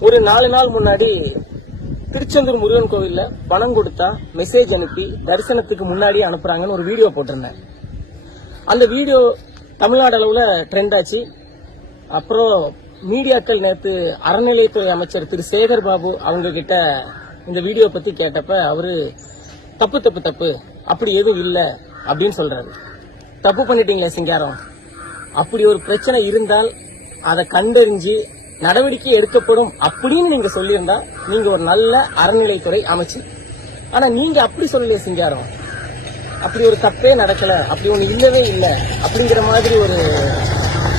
ஒரு நாலு நாள் முன்னாடி திருச்செந்தூர் முருகன் கோவில்ல பணம் கொடுத்தா மெசேஜ் அனுப்பி தரிசனத்துக்கு முன்னாடி அனுப்புறாங்கன்னு ஒரு வீடியோ போட்டிருந்தேன். அந்த வீடியோ தமிழ்நாடு அளவுல ட்ரெண்ட் ஆச்சு. அப்புறம் மீடியாக்கள் நேற்று அறநிலையத்துறை அமைச்சர் திரு சேகர் பாபு அவங்க கிட்ட இந்த வீடியோ பத்தி கேட்டப்ப அவரு தப்பு தப்பு தப்பு. அப்படி எதுவும் இல்லை. அப்படின்னு சொல்றாரு. தப்பு பண்ணிட்டீங்களே சிங்காரம். அப்படி ஒரு பிரச்சனை இருந்தால் அதை கண்டறிஞ்சு நடவடிக்கை எடுக்கப்படும் அப்படின்னு நீங்க சொல்லியிருந்தா நீங்க ஒரு நல்ல அறநிலைத்துறை அமைச்சு. ஆனா நீங்க அப்படி சொல்லலையே சிங்காரம். அப்படி ஒரு தப்பே நடக்கல அப்படி ஒன்று இல்லவே இல்லை அப்படிங்கிற மாதிரி ஒரு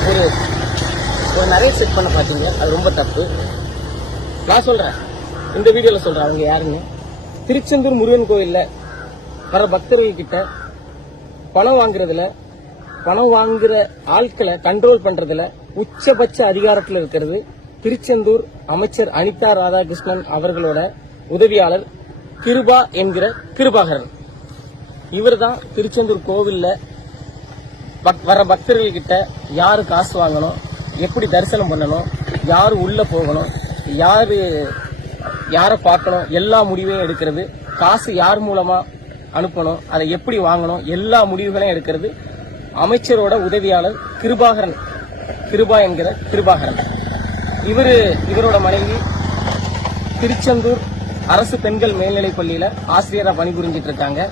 ஒரு ஒரு நிறைய செட் பண்ண பார்த்தீங்க அது ரொம்ப தப்பு. நான் சொல்றேன். இந்த வீடியோல சொல்றேன் அவங்க யாருன்னு. திருச்செந்தூர் முருகன் கோயில்ல வர பக்தர்கள் கிட்ட பணம் வாங்குறதுல பணம் வாங்குற ஆட்களை கண்ட்ரோல் பண்றதுல உச்சபட்ச அதிகாரத்தில் இருக்கிறது திருச்செந்தூர் அமைச்சர் அனிதா ராதாகிருஷ்ணன் அவர்களோட உதவியாளர் கிருபா என்கிற கிருபாகரன். இவர்தான் திருச்செந்தூர் கோவில்ல பக்- வர பக்தர்கள் கிட்ட யாரு காசு வாங்கணும் எப்படி தரிசனம் பண்ணணும் யார் உள்ள போகணும் யாரு யாரை பார்க்கணும் எல்லா முடிவையும் எடுக்கிறது. காசு யார் மூலமா அனுப்பணும் அதை எப்படி வாங்கணும் எல்லா முடிவுகளையும் எடுக்கிறது அமைச்சரோட உதவியாளர் கிருபாகரன். கிருபா என்கிற கிருபாகரன். இவர் இவரோட மனைவி திருச்செந்தூர் அரசு பெண்கள் மேல்நிலைப் பள்ளியில ஆசிரியராக பணிபுரிஞ்சிட்டு இருக்காங்க.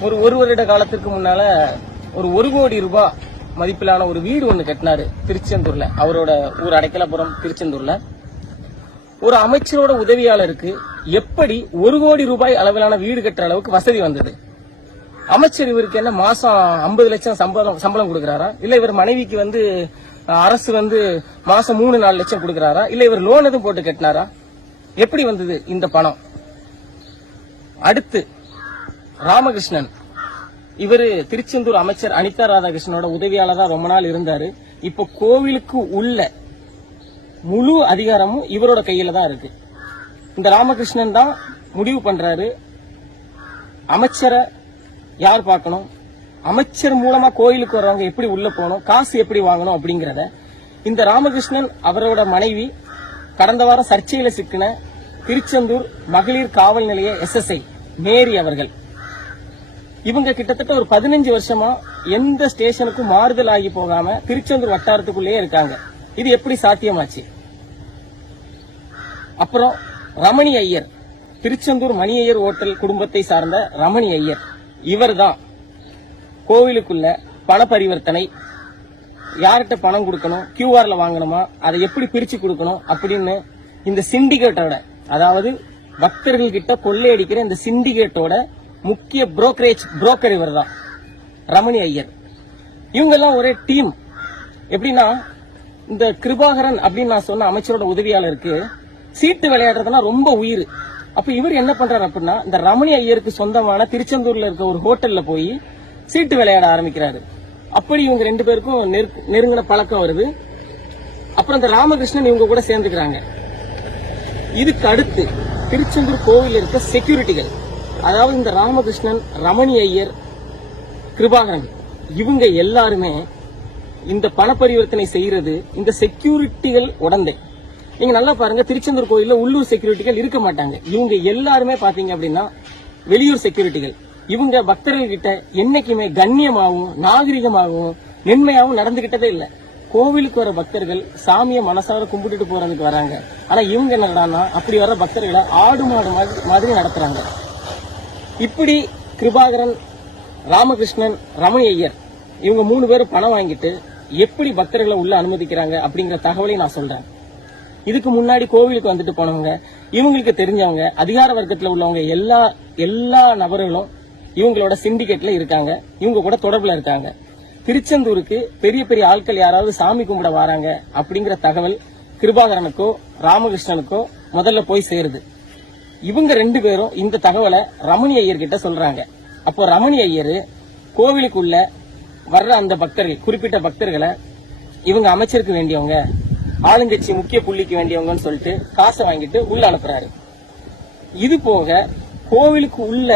ஒரு ஒரு வருட காலத்திற்கு முன்னால ஒரு ஒரு கோடி ரூபாய் மதிப்பிலான ஒரு வீடு ஒன்று கட்டினாரு திருச்செந்தூர்ல. அவரோட ஊர் அடைக்கலபுரம் திருச்செந்தூர்ல. ஒரு அமைச்சரோட உதவியாளருக்கு எப்படி ஒரு கோடி ரூபாய் அளவிலான வீடு கட்டுற அளவுக்கு வசதி வந்தது? அமைச்சர் இவருக்கு என்ன மாசம் 50 லட்சம் சம்பளம் சம்பளம் கொடுக்குறாரா? இல்ல இவர் மனைவிக்கு வந்து அரசு வந்து மாசம் மூணு நாலு லட்சம் கொடுக்குறாரா? இல்ல இவர் லோன் எதுவும் போட்டு கட்டினாரா? எப்படி வந்தது இந்த பணம்? அடுத்து ராமகிருஷ்ணன். இவர் திருச்செந்தூர் அமைச்சர் அனிதா ராதாகிருஷ்ணனோட தான் ரொம்ப நாள் இருந்தாரு. இப்ப கோவிலுக்கு உள்ள முழு அதிகாரமும் இவரோட கையில தான் இருக்கு. இந்த ராமகிருஷ்ணன் தான் முடிவு பண்றாரு. அமைச்சரை யார் பார்க்கணும்? அமைச்சர் மூலமா கோயிலுக்கு வர்றவங்க எப்படி உள்ள போகணும்? காசு எப்படி வாங்கணும் அப்படிங்கிறத இந்த ராமகிருஷ்ணன் அவரோட மனைவி கடந்த வாரம் சர்ச்சையில சிக்கின திருச்செந்தூர் மகளிர் காவல் நிலைய எஸ்எஸ்ஐ மேரி அவர்கள். இவங்க கிட்டத்தட்ட ஒரு பதினஞ்சு வருஷமா எந்த ஸ்டேஷனுக்கும் மாறுதல் ஆகி போகாம திருச்செந்தூர் வட்டாரத்துக்குள்ளேயே இருக்காங்க. இது எப்படி சாத்தியமாச்சு? அப்புறம் ரமணி ஐயர் திருச்செந்தூர் மணி ஐயர் ஓட்டல் குடும்பத்தை சார்ந்த ரமணி ஐயர். இவர்தான். கோவிலுக்குள்ள பண பரிவர்த்தனை யார்கிட்ட பணம் கொடுக்கணும் கியூஆர்ல வாங்கணுமா அதை எப்படி பிரிச்சு கொடுக்கணும் அப்படின்னு இந்த சிண்டிகேட்டோட அதாவது பக்தர்கள் கிட்ட கொள்ளையடிக்கிற இந்த சிண்டிகேட்டோட முக்கிய புரோக்கரேஜ் புரோக்கர் இவர் தான் ரமணி ஐயர். இவங்க எல்லாம் ஒரே டீம் எப்படின்னா இந்த கிருபாகரன் அப்படின்னு நான் சொன்ன அமைச்சரோட உதவியாளருக்கு சீட்டு விளையாடுறதுனா ரொம்ப உயிர். அப்ப இவர் என்ன பண்றாரு அப்படின்னா இந்த ரமணி ஐயருக்கு சொந்தமான திருச்செந்தூர்ல இருக்க ஒரு ஹோட்டல்ல போய் சீட்டு விளையாட ஆரம்பிக்கிறாரு. அப்படி இவங்க ரெண்டு பேருக்கும் நெருக்- நெருங்கின பழக்கம் வருது. அப்புறம் இந்த ராமகிருஷ்ணன் இவங்க கூட சேர்ந்துக்கிறாங்க. இதுக்கு அடுத்து திருச்செந்தூர் கோவில் இருக்க செக்யூரிட்டிகள் அதாவது இந்த ராமகிருஷ்ணன் ரமணி ஐயர் கிருபாகரன் இவங்க எல்லாருமே இந்த பண பரிவர்த்தனை செய்யறது இந்த செக்யூரிட்டிகள் உடந்தை. நீங்க நல்லா பாருங்க திருச்செந்தூர் கோயில்ல உள்ளூர் செக்யூரிட்டிகள் இருக்க மாட்டாங்க. இவங்க எல்லாருமே பாத்தீங்க அப்படின்னா வெளியூர் செக்யூரிட்டிகள் இவங்க பக்தர்கள் கிட்ட என்னைக்குமே கண்ணியமாகவும் நாகரிகமாகவும் மென்மையாகவும் நடந்துகிட்டதே இல்ல. கோவிலுக்கு வர பக்தர்கள் சாமியை மனசார கும்பிட்டுட்டு போறதுக்கு வராங்க. ஆனா இவங்க என்னடான்னா அப்படி வர பக்தர்களை ஆடு மாடு மாதிரி- மாதிரி நடத்துறாங்க. இப்படி கிருபாகரன் ராமகிருஷ்ணன் ரமணி ஐயர் இவங்க மூணு பேரும் பணம் வாங்கிட்டு எப்படி பக்தர்களை உள்ள அனுமதிக்கிறாங்க அப்படிங்கிற தகவலை நான் சொல்றேன். இதுக்கு முன்னாடி கோவிலுக்கு வந்துட்டு போனவங்க இவங்களுக்கு தெரிஞ்சவங்க அதிகார வர்க்கத்தில் உள்ளவங்க எல்லா எல்லா நபர்களும் இவங்களோட சிண்டிகேட்ல இருக்காங்க. இவங்க கூட தொடர்புல இருக்காங்க. திருச்செந்தூருக்கு பெரிய பெரிய ஆட்கள் யாராவது சாமி கும்பிட வராங்க அப்படிங்கிற தகவல் கிருபாகரனுக்கோ ராமகிருஷ்ணனுக்கோ முதல்ல போய் சேருது. இவங்க ரெண்டு பேரும் இந்த தகவலை ரமணி ஐயர் கிட்ட சொல்றாங்க. அப்போ ரமணி ஐயர் கோவிலுக்குள்ள வர்ற அந்த பக்தர்கள் குறிப்பிட்ட பக்தர்களை இவங்க அமைச்சருக்கு வேண்டியவங்க. ஆளுங்கட்சி முக்கிய புள்ளிக்கு வேண்டியவங்கன்னு சொல்லிட்டு காசை வாங்கிட்டு உள்ள அனுப்புறாரு. இது போக கோவிலுக்கு உள்ள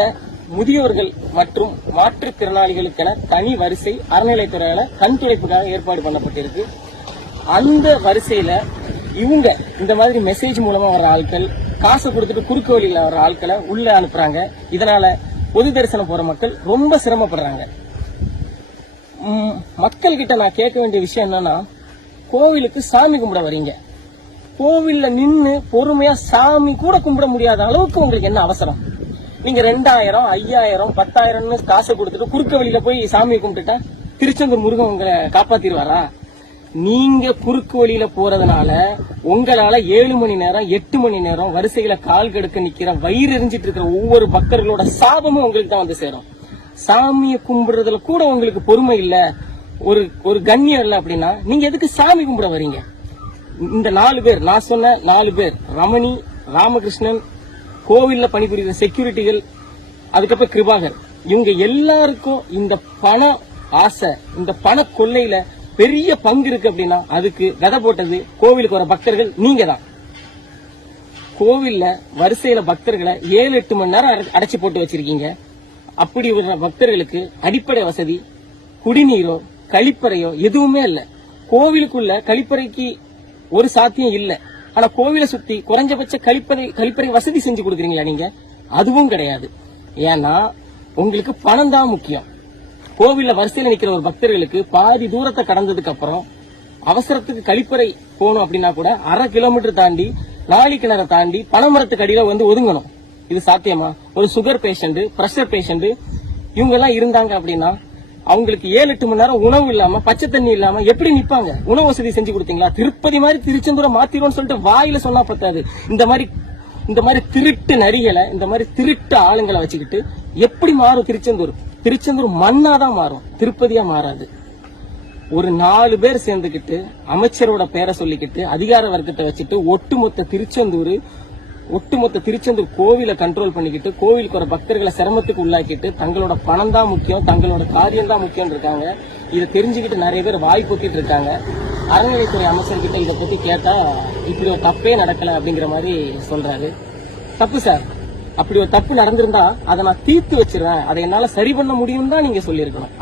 முதியோர்கள் மற்றும் மாற்றுத்திறனாளிகளுக்கென தனி வரிசை அறநிலைத்துறையில கண் துடைப்புக்காக ஏற்பாடு பண்ணப்பட்டிருக்கு. அந்த வரிசையில இவங்க இந்த மாதிரி மெசேஜ் மூலமா வர ஆட்கள் காசை கொடுத்துட்டு குறுக்கு வழியில வர ஆட்களை உள்ள அனுப்புறாங்க. இதனால பொது தரிசனம் போற மக்கள் ரொம்ப சிரமப்படுறாங்க. மக்கள் கிட்ட நான் கேட்க வேண்டிய விஷயம் என்னன்னா கோவிலுக்கு சாமி கும்பிட வரீங்க. கோவில்ல நின்று பொறுமையா சாமி கூட கும்பிட முடியாத அளவுக்கு உங்களுக்கு என்ன அவசரம்? நீங்க ரெண்டாயிரம் ஐயாயிரம் பத்தாயிரம்னு காசை கொடுத்துட்டு குறுக்க வழியில போய் சாமி கும்பிட்டுட்டா திருச்செந்தூர் முருகன் உங்களை காப்பாத்திடுவாரா? நீங்க குறுக்கு வழியில போறதுனால உங்களால ஏழு மணி நேரம் எட்டு மணி நேரம் வரிசையில கால் கெடுக்க நிக்கிற வயிறு எரிஞ்சிட்டு இருக்கிற ஒவ்வொரு பக்தர்களோட சாபமும் உங்களுக்கு தான் வந்து சேரும். சாமியை கும்பிடுறதுல கூட உங்களுக்கு பொறுமை இல்லை. ஒரு ஒரு கண்ணியம் இல்லை அப்படின்னா நீங்க எதுக்கு சாமி கும்பிட வரீங்க? இந்த நாலு பேர் நான் சொன்ன நாலு பேர் ரமணி ராமகிருஷ்ணன் கோவில்ல பணிபுரிகிற செக்யூரிட்டிகள் அதுக்கப்புறம் கிருபாகர். இவங்க எல்லாருக்கும் இந்த பண ஆசை இந்த பண கொள்ளையில பெரிய பங்கு இருக்கு அப்படின்னா அதுக்கு கதை போட்டது கோவிலுக்கு வர பக்தர்கள் நீங்க தான் கோவில்ல வரிசையில பக்தர்களை ஏழு எட்டு மணி நேரம் அடைச்சு போட்டு வச்சிருக்கீங்க. அப்படி வர்ற பக்தர்களுக்கு அடிப்படை வசதி குடிநீரோ கழிப்பறையோ எதுவுமே இல்லை. கோவிலுக்குள்ள கழிப்பறைக்கு ஒரு சாத்தியம் இல்லை. ஆனா கோவிலை சுத்தி குறைஞ்சபட்ச கழிப்பறை கழிப்பறை வசதி செஞ்சு கொடுக்குறீங்களா நீங்க? அதுவும் கிடையாது. ஏன்னா உங்களுக்கு பணம் தான் முக்கியம். கோவில்ல வரிசையில் நிக்கிற ஒரு பக்தர்களுக்கு பாதி தூரத்தை கடந்ததுக்கு அப்புறம் அவசரத்துக்கு கழிப்பறை போகணும் அப்படின்னா கூட அரை கிலோமீட்டர் தாண்டி நாளி கிணறை தாண்டி பனைமரத்துக்கு அடியில வந்து ஒதுங்கணும். இது சாத்தியமா? ஒரு சுகர் பேஷண்ட் பிரஷர் பேஷண்ட் இவங்க எல்லாம் இருந்தாங்க அப்படின்னா அவங்களுக்கு ஏழு எட்டு மணி நேரம் உணவு இல்லாம பச்சை தண்ணி இல்லாம எப்படி நிப்பாங்க? உணவு வசதி செஞ்சு கொடுத்தீங்களா? திருப்பதி மாதிரி திருச்செந்தூரம் மாத்திரும்னு சொல்லிட்டு வாயில சொன்னா பத்தாது. இந்த மாதிரி இந்த மாதிரி திருட்டு நரிகளை இந்த மாதிரி திருட்டு ஆளுங்களை வச்சுக்கிட்டு எப்படி மாறும் திருச்செந்தூர்? திருச்செந்தூர் மண்ணாதான் மாறும். திருப்பதியா மாறாது. ஒரு நாலு பேர் சேர்ந்துக்கிட்டு அமைச்சரோட பேரை சொல்லிக்கிட்டு அதிகார வர்க்கத்தை வச்சுட்டு ஒட்டுமொத்த திருச்செந்தூர் ஒட்டுமொத்த திருச்செந்தூர் கோவிலை கண்ட்ரோல் பண்ணிக்கிட்டு கோவிலுக்கு வர பக்தர்களை சிரமத்துக்கு உள்ளாக்கிட்டு தங்களோட பணம் தான் முக்கியம் தங்களோட காரியம் தான் முக்கியம் இருக்காங்க. இதை தெரிஞ்சுக்கிட்டு நிறைய பேர் வாய் போக்கிட்டு இருக்காங்க. அறநிலைத்துறை அமைச்சர்கிட்ட இதை பத்தி கேட்டா இப்படி ஒரு தப்பே நடக்கல அப்படிங்கிற மாதிரி சொல்றாரு. தப்பு சார். அப்படி ஒரு தப்பு நடந்திருந்தா அதை நான் தீர்த்து வச்சிருவேன். அதை என்னால சரி பண்ண முடியும் தான் நீங்க சொல்லியிருக்கணும்.